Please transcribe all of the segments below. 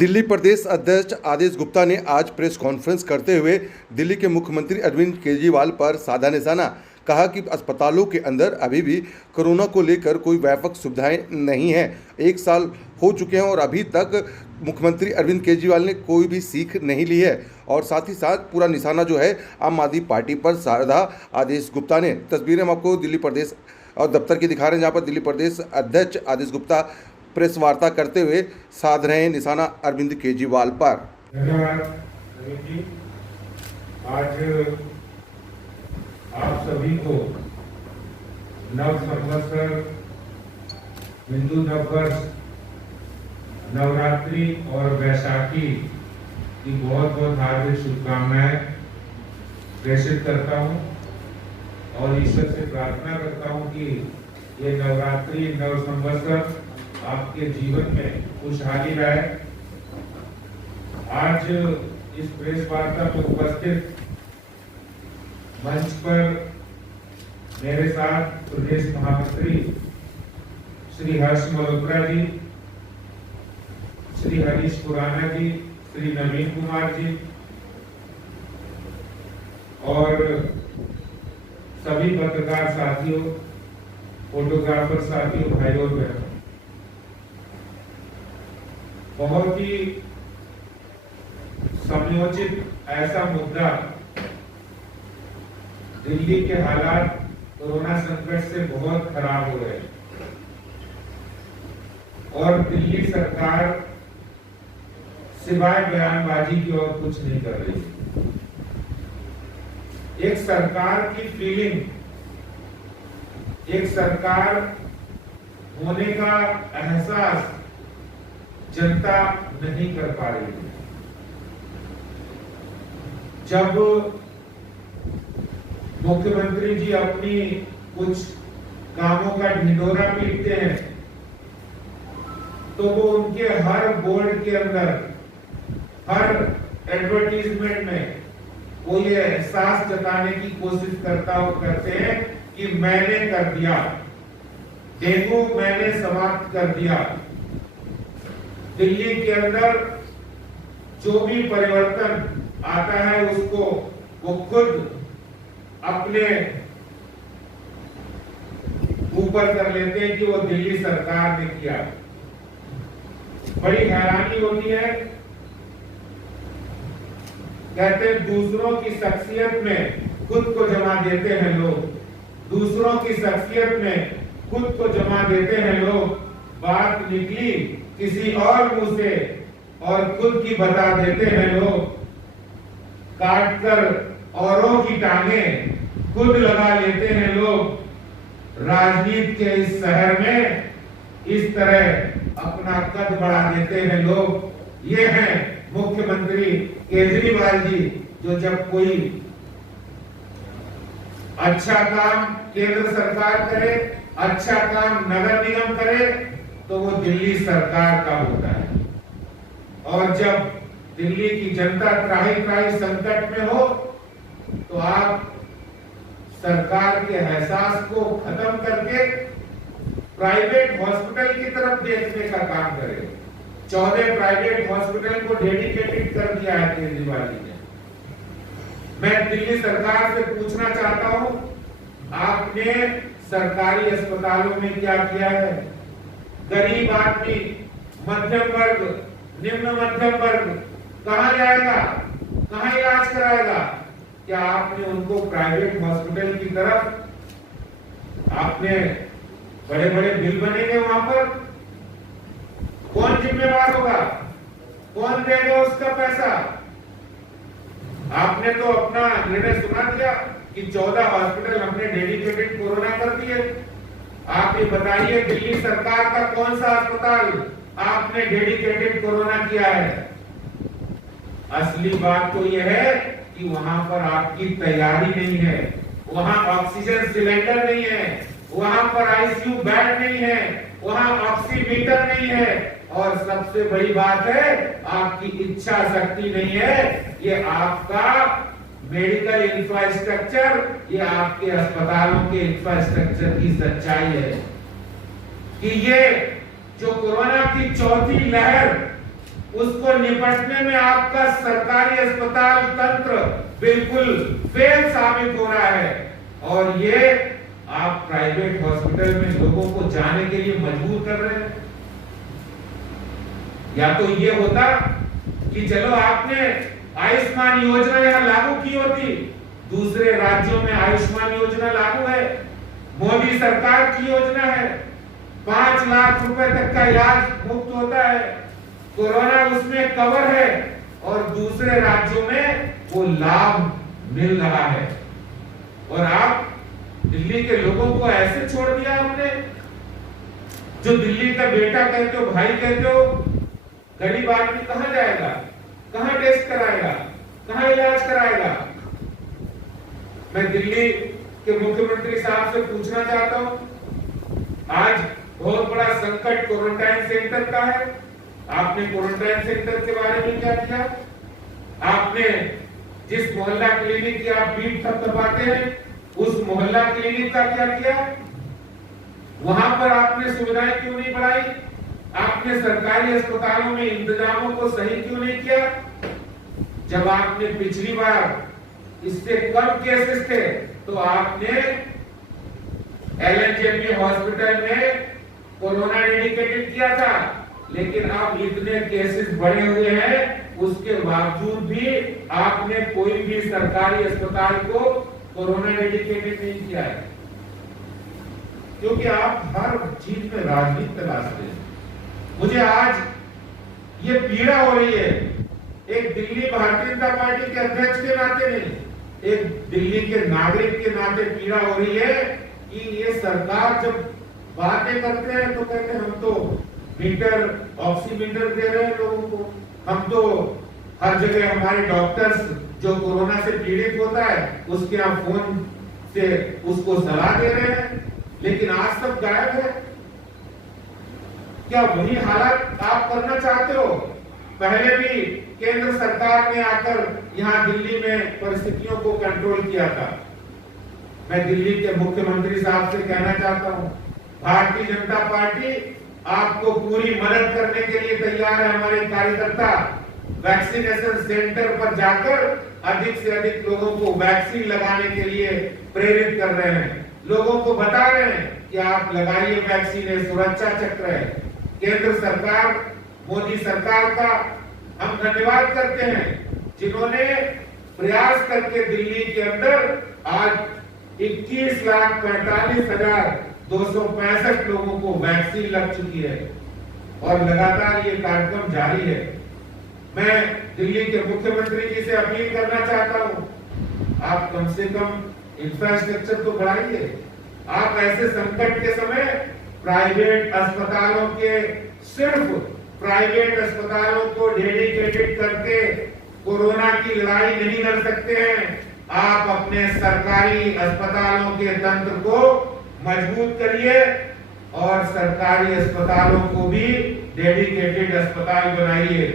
दिल्ली प्रदेश अध्यक्ष आदेश गुप्ता ने आज प्रेस कॉन्फ्रेंस करते हुए दिल्ली के मुख्यमंत्री अरविंद केजरीवाल पर साधा निशाना कहा कि अस्पतालों के अंदर अभी भी कोरोना को लेकर कोई व्यापक सुविधाएं नहीं हैं। 1 साल हो चुके हैं और अभी तक मुख्यमंत्री अरविंद केजरीवाल ने कोई भी सीख नहीं ली है और साथ ही साथ पूरा निशाना जो है आम आदमी पार्टी पर साधा आदेश गुप्ता ने। तस्वीरें हम आपको दिल्ली प्रदेश और दफ्तर की दिखा रहे हैं, जहाँ पर दिल्ली प्रदेश अध्यक्ष आदेश गुप्ता प्रेस वार्ता करते हुए साध रहे हैं निशाना अरविंद केजरीवाल पर। धन्यवाद अमित जी। आज आप सभी को नव संवत्सर, हिंदू नववर्ष, नवरात्रि और वैशाखी की बहुत बहुत हार्दिक शुभकामनाएं प्रेषित करता हूं और ईश्वर से प्रार्थना करता हूं कि ये नवरात्रि, नव संवत्सर आपके जीवन में खुशहाली रहे। आज इस प्रेस वार्ता में उपस्थित मंच पर मेरे साथ प्रदेश महामंत्री श्री हर्ष मल्होत्रा जी, श्री हरीश खुराना जी, श्री नवीन कुमार जी और सभी पत्रकार साथियों, फोटोग्राफर साथियों, भाइयों और बहनों। बहुत ही समयोचित ऐसा मुद्दा, दिल्ली के हालात कोरोना संकट से बहुत खराब हो रहे हैं और दिल्ली सरकार सिवाय बयानबाजी की और कुछ नहीं कर रही। एक सरकार की फीलिंग, एक सरकार होने का एहसास जनता नहीं कर पा रही है। जब मुख्यमंत्री जी अपनी कुछ कामों का ढिंढोरा पीटते हैं तो वो उनके हर बोर्ड के अंदर, हर एडवर्टीजमेंट में वो ये एहसास जताने की कोशिश करते हैं कि मैंने कर दिया, डेंगू मैंने समाप्त कर दिया। दिल्ली के अंदर जो भी परिवर्तन आता है उसको वो खुद अपने ऊपर कर लेते हैं कि वो दिल्ली सरकार ने किया। बड़ी हैरानी होती है। कहते हैं दूसरों की शख्सियत में खुद को जमा देते हैं लोग, दूसरों की शख्सियत में खुद को जमा देते हैं लोग। बात निकली किसी और मुंह से और खुद की बता देते हैं लोग। काटकर औरों की टांगे खुद लगा लेते हैं लोग। राजनीति के इस शहर में इस तरह अपना कद बढ़ा देते हैं लोग। ये हैं मुख्यमंत्री केजरीवाल जी, जो जब कोई अच्छा काम केंद्र सरकार करे, अच्छा काम नगर निगम करे तो वो दिल्ली सरकार का होता है और जब दिल्ली की जनता त्राही संकट में हो तो आप सरकार के एहसास को खत्म करके प्राइवेट हॉस्पिटल की तरफ देखने का काम करें। 14 प्राइवेट हॉस्पिटल को डेडिकेटेड कर दिया है केजरीवाल जी ने। मैं दिल्ली सरकार से पूछना चाहता हूं, आपने सरकारी अस्पतालों में क्या किया है? गरीब आदमी, मध्यम वर्ग, निम्न मध्यम वर्ग कहां जाएगा, कहां इलाज कराएगा? क्या आपने उनको प्राइवेट हॉस्पिटल की तरफ, आपने बड़े बड़े बिल बनेंगे वहां पर, कौन जिम्मेवार होगा, कौन देगा उसका पैसा? आपने तो अपना निर्णय सुना दिया कि 14 हॉस्पिटल हमने डेडिकेटेड कोरोना कर दिए। आप ये बताइए दिल्ली सरकार का कौन सा अस्पताल आपने डेडिकेटेड कोरोना किया है? असली बात तो यह है कि वहां पर आपकी तैयारी नहीं है, वहां ऑक्सीजन सिलेंडर नहीं है, वहां पर आईसीयू बेड नहीं है, वहां ऑक्सीमीटर नहीं है और सबसे बड़ी बात है आपकी इच्छा शक्ति नहीं है। ये आपका मेडिकल इंफ्रास्ट्रक्चर, ये आपके अस्पतालों के इंफ्रास्ट्रक्चर की सच्चाई है कि ये जो कोरोना की चौथी लहर उसको निपटने में आपका सरकारी अस्पताल तंत्र बिल्कुल फेल साबित हो रहा है और ये आप प्राइवेट हॉस्पिटल में लोगों को जाने के लिए मजबूर कर रहे हैं। या तो ये होता कि चलो आपने आयुष्मान योजना यहां लागू की होती, दूसरे राज्यों में आयुष्मान योजना लागू है, मोदी सरकार की योजना है, 5 लाख रुपए तक का इलाज मुफ्त होता है, कोरोना उसमें कवर है और दूसरे राज्यों में वो लाभ मिल रहा है। और आप दिल्ली के लोगों को ऐसे छोड़ दिया आपने। जो दिल्ली का बेटा कहते हो, भाई कहते हो, गरीब आदमी कहां जाएगा, कहां टेस्ट कराएगा, कहां इलाज कराएगा? मैं दिल्ली के मुख्यमंत्री साहब से पूछना चाहता हूं, आज बहुत बड़ा संकट क्वारंटाइन सेंटर का है। आपने क्वारंटाइन सेंटर के बारे में क्या किया? आपने जिस मोहल्ला क्लिनिक की आप पीठ थपथपाते हैं, उस मोहल्ला क्लिनिक का क्या किया? वहां पर आपने सुविधाएं क्यों नहीं बढ़ाई? आपने सरकारी अस्पतालों में इंतजामों को सही क्यों नहीं किया? जब आपने पिछली बार इससे कम केसेस थे तो आपने एलएनजेपी हॉस्पिटल में कोरोना डेडिकेटेड किया था, लेकिन अब इतने केसेस बढ़े हुए हैं, उसके बावजूद भी आपने कोई भी सरकारी अस्पताल को कोरोना डेडिकेटेड नहीं किया है, क्योंकि आप हर चीज में राजनीति तलाशते हैं। मुझे आज ये पीड़ा हो रही है, एक दिल्ली भारतीय जनता पार्टी के अध्यक्ष के नाते नहीं, एक दिल्ली के नागरिक के नाते पीड़ा हो रही है कि ये सरकार जब बातें करते हैं तो कहते हैं हम तो मीटर, ऑक्सीमीटर दे रहे हैं लोगों को, हम तो हर जगह हमारे डॉक्टर्स जो कोरोना से पीड़ित होता है उसके आप फोन से उसको सलाह दे रहे हैं, लेकिन आज सब गायब है। क्या वही हालात आप करना चाहते हो? पहले भी केंद्र सरकार ने आकर यहाँ दिल्ली में परिस्थितियों को कंट्रोल किया था। मैं दिल्ली के मुख्यमंत्री साहब से कहना चाहता हूँ, भारतीय जनता पार्टी आपको पूरी मदद करने के लिए तैयार है। हमारे कार्यकर्ता वैक्सीनेशन सेंटर पर जाकर अधिक से अधिक लोगों को वैक्सीन लगाने के लिए प्रेरित कर रहे हैं, लोगों को बता रहे हैं कि आप लगाइए वैक्सीन, है सुरक्षा चक्र है। केंद्र सरकार, मोदी सरकार का हम धन्यवाद करते हैं, जिन्होंने प्रयास करके दिल्ली के अंदर आज 21,45,265 लोगों को वैक्सीन लग चुकी है और लगातार ये कार्यक्रम जारी है। मैं दिल्ली के मुख्यमंत्री जी से अपील करना चाहता हूं, आप कम से कम इंफ्रास्ट्रक्चर तो बढ़ाइए। आप ऐसे संकट के समय प्राइवेट अस्पतालों के, सिर्फ प्राइवेट अस्पतालों को डेडिकेटेड करके कोरोना की लड़ाई नहीं लड़ सकते हैं। आप अपने सरकारी अस्पतालों के तंत्र को मजबूत करिए और सरकारी अस्पतालों को भी डेडिकेटेड अस्पताल बनाइए।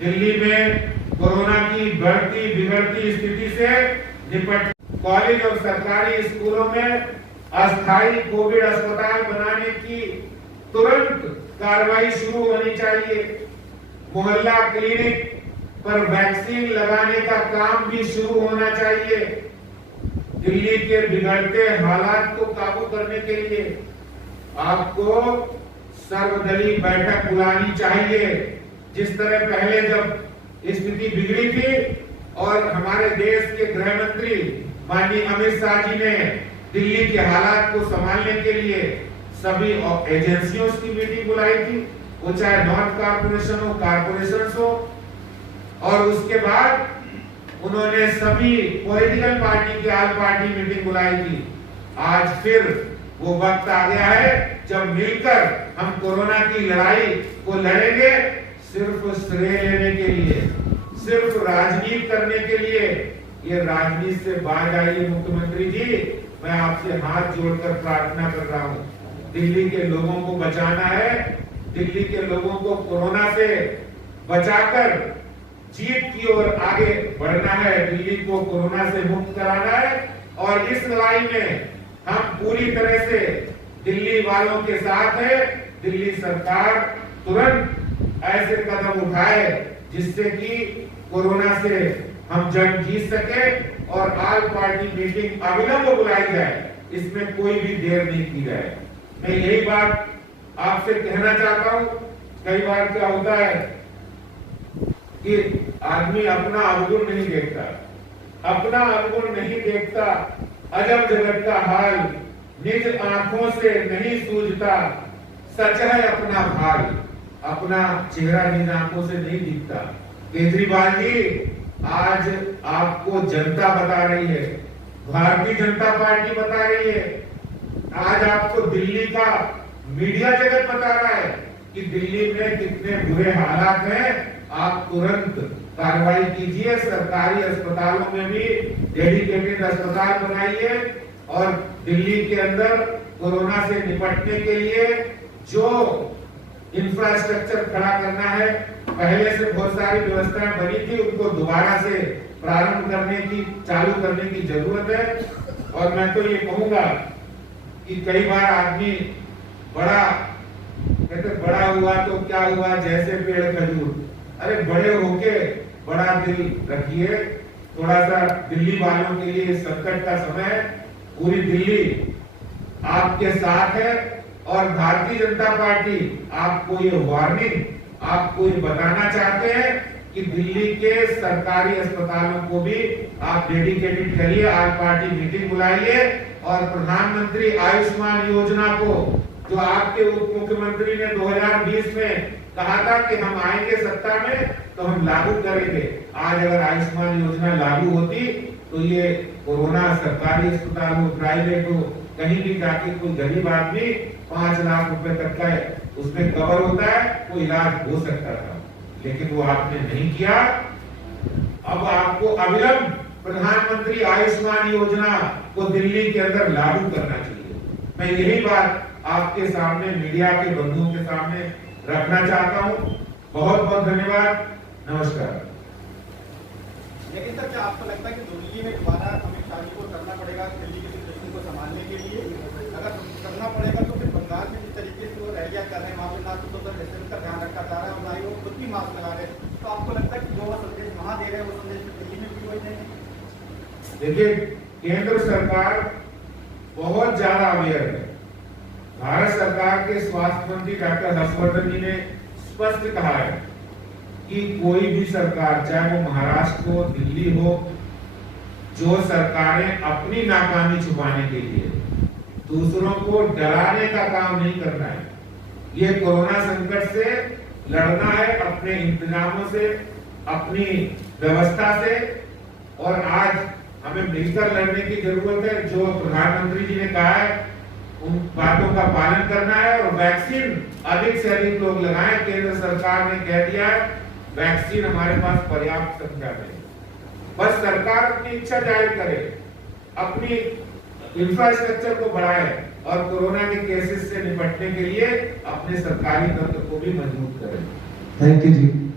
दिल्ली में कोरोना की बढ़ती बिगड़ती स्थिति से निपट कॉलेज और सरकारी स्कूलों में अस्थायी कोविड अस्पताल बनाने की तुरंत कार्रवाई शुरू होनी चाहिए। मोहल्ला क्लिनिक पर वैक्सीन लगाने का काम भी शुरू होना चाहिए। दिल्ली के बिगड़ते हालात को काबू करने के लिए आपको सर्वदलीय बैठक बुलानी चाहिए। जिस तरह पहले जब स्थिति बिगड़ी थी और हमारे देश के गृह मंत्री माननीय अमित शाह जी ने दिल्ली के हालात को संभालने के लिए सभी एजेंसियों की मीटिंग बुलाई थी, वो चाहे नॉर्थ कारपोरेशन हो, कारपोरेशन हो, और उसके बाद उन्होंने सभी पॉलिटिकल पार्टी की ऑल पार्टी मीटिंग बुलाई थी। आज फिर वो वक्त आ गया है जब मिलकर हम कोरोना की लड़ाई को लड़ेंगे, सिर्फ श्रेय लेने के लिए, सिर्फ राजनीति करने के लिए। ये राजनीति से बाहर आइए मुख्यमंत्री जी, मैं आपसे हाथ जोड़कर प्रार्थना कर रहा हूँ। दिल्ली के लोगों को बचाना है, दिल्ली के लोगों को कोरोना से बचाकर जीत की ओर आगे बढ़ना है, दिल्ली को कोरोना से मुक्त कराना है। और इस लड़ाई में हम पूरी तरह से दिल्ली वालों के साथ है। दिल्ली सरकार तुरंत ऐसे कदम उठाए जिससे कि कोरोना से हम जंग जीत सके और ऑल पार्टी मीटिंग अविलंब बुलाई जाए, इसमें कोई भी देर नहीं की जाए। मैं यही बात आपसे कहना चाहता हूं। कई बार क्या होता है कि आदमी अपना अवगुण नहीं देखता, अपना अवगुण नहीं देखता, अजब जगत का हाल निज आंखों से नहीं सूझता, सच है अपना हाल, अपना चेहरा निज आंखों से नहीं दिखता। केजरीवाल जी, आज आपको जनता बता रही है, भारतीय जनता पार्टी बता रही है, आज आपको दिल्ली का मीडिया जगत बता रहा है कि दिल्ली में कितने बुरे हालात हैं। आप तुरंत कार्रवाई कीजिए, सरकारी अस्पतालों में भी डेडिकेटेड अस्पताल बनाइए और दिल्ली के अंदर कोरोना से निपटने के लिए जो इंफ्रास्ट्रक्चर खड़ा करना है, पहले से बहुत सारी व्यवस्थाएं बनी थी, उनको दोबारा से प्रारंभ करने की, चालू करने की जरूरत है। और मैं तो ये कहूंगा कि कई बार आदमी बड़ा कहते बड़ा हुआ तो क्या हुआ, जैसे पेड़ खजूर। अरे बड़े होके बड़ा दिल रखिए। थोड़ा सा दिल्ली वालों के लिए संकट का समय है, पूरी दिल्ली आपके साथ है और भारतीय जनता पार्टी आपको ये वार्निंग, आपको ये बताना चाहते हैं कि दिल्ली के सरकारी अस्पतालों को भी आप डेडिकेटेड करिए, ऑल पार्टी मीटिंग बुलाइए और प्रधानमंत्री आयुष्मान योजना को, जो आपके उप मुख्यमंत्री ने 2020 में कहा था कि हम आएंगे सत्ता में तो हम लागू करेंगे, आज अगर आयुष्मान योजना लागू होती तो ये कोरोना सरकारी अस्पताल हो, प्राइवेट हो, कहीं भी जाके कोई गरीब आदमी 5 लाख रुपए तक का उसमें कवर होता है, वो इलाज हो सकता था, लेकिन वो आपने नहीं किया। अब आपको अविलंब प्रधानमंत्री आयुष्मान योजना को दिल्ली के अंदर लागू करना चाहिए। मैं यही बात आपके सामने, मीडिया के बंधुओं के सामने रखना चाहता हूं। बहुत बहुत धन्यवाद, नमस्कार। लेकिन सर, क्या आपको लगता है कि दिल्ली में दोबारा अमित शाह जी को करना पड़ेगा दिल्ली की सिचुएशन को संभालने के लिए? अगर करना पड़ेगा तो फिर बंगाल में जिस तरीके से वो रैलियां कर रहे हैं, वहाँ पे ना तो सोशल डिस्टेंस का ध्यान रखा जा रहा है और ना ही वो खुद भी मास्क लगा रहे हैं, तो आपको लगता है कि जो वो संदेश वहाँ दे रहे हैं वो संदेश दिल्ली में भी वही नहीं? देखिए, केंद्र सरकार बहुत ज्यादा अवेयर है। भारत सरकार के स्वास्थ्य मंत्री डॉक्टर हर्षवर्धन जी ने स्पष्ट कहा है कि कोई भी सरकार, चाहे वो महाराष्ट्र हो, दिल्ली हो, जो सरकारें अपनी नाकामी छुपाने के लिए दूसरों को डराने का काम नहीं करना है। ये कोरोना संकट से लड़ना है अपने इंतजामों से, अपनी व्यवस्था से, और आज हमें मिलकर लड़ने की जरूरत है। जो प्रधानमंत्री जी ने कहा है उन बातों का पालन करना है और वैक्सीन अधिक से अधिक लोग लगाएं। केंद्र सरकार ने कह दिया है वैक्सीन हमारे पास पर्याप्त संख्या में, बस सरकार अपनी इच्छा जाहिर करे, अपनी इंफ्रास्ट्रक्चर को बढ़ाए और कोरोना के केसेस से निपटने के लिए अपने सरकारी तंत्र को भी मजबूत करे। Thank you ji.